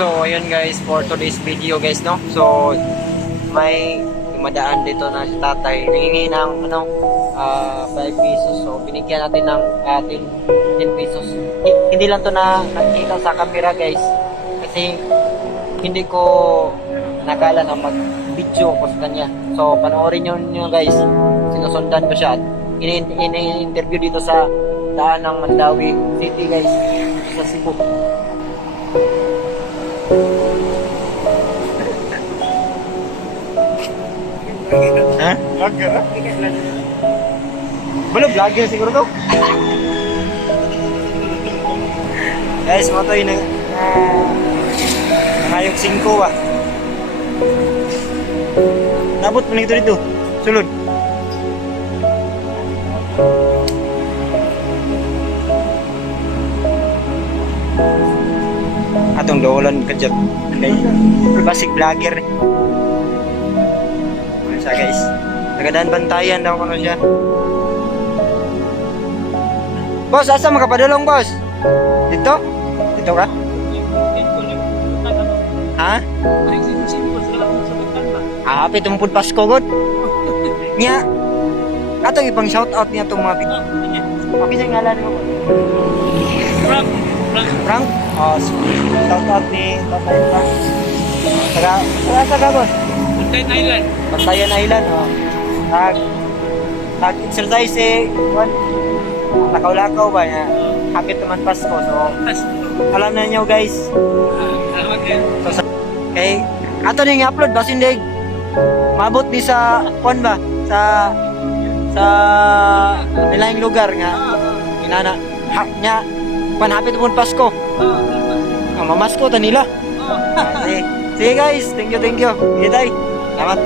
So ayun guys, for today's video guys, no. So may dumadaan dito na si tatay, nangingi ng 5 pesos. So binigyan natin ng 10 pesos. Hindi lang to na nakita sa camera guys, kasi hindi ko nakala na mag-video ko sa kanya. So panoorin nyo guys, sinusundan ko siya. Ini-interview dito sa daan ng Mandawi City guys, sa Cebu. Ha? Vlogger? Wala, vlogger siguro to. Guys, mo to yung nangayog 5 ba? Nabot mo nito dito. Sulod. Atong dolan ka dyan. Basic vlogger. Ano siya guys? Nagadaan bantayan daw ano siya. Boss, asa makapadulong boss? Dito? Dito ka? Ha? Apit tumpod Pasko god. Nya. Atong ipang shout out niya tong mga video. Okay sa ngalan mo. Frank? Oh, shout out ni Tatay Frank. Taga boss? Bantayan Island. Bantayan Island, oh. Nag-exercise lakaw-lakaw ba niya? Hapit naman Pasko, so alam na niyo guys. So, okay, ato ning i-upload ba sindig? Mabot di sa kon ba? Sa nilaing lugar nga inana nya panhapit mo Pasko. Mamasko ta nila. Sige guys, thank you. Sige tay. Salamat.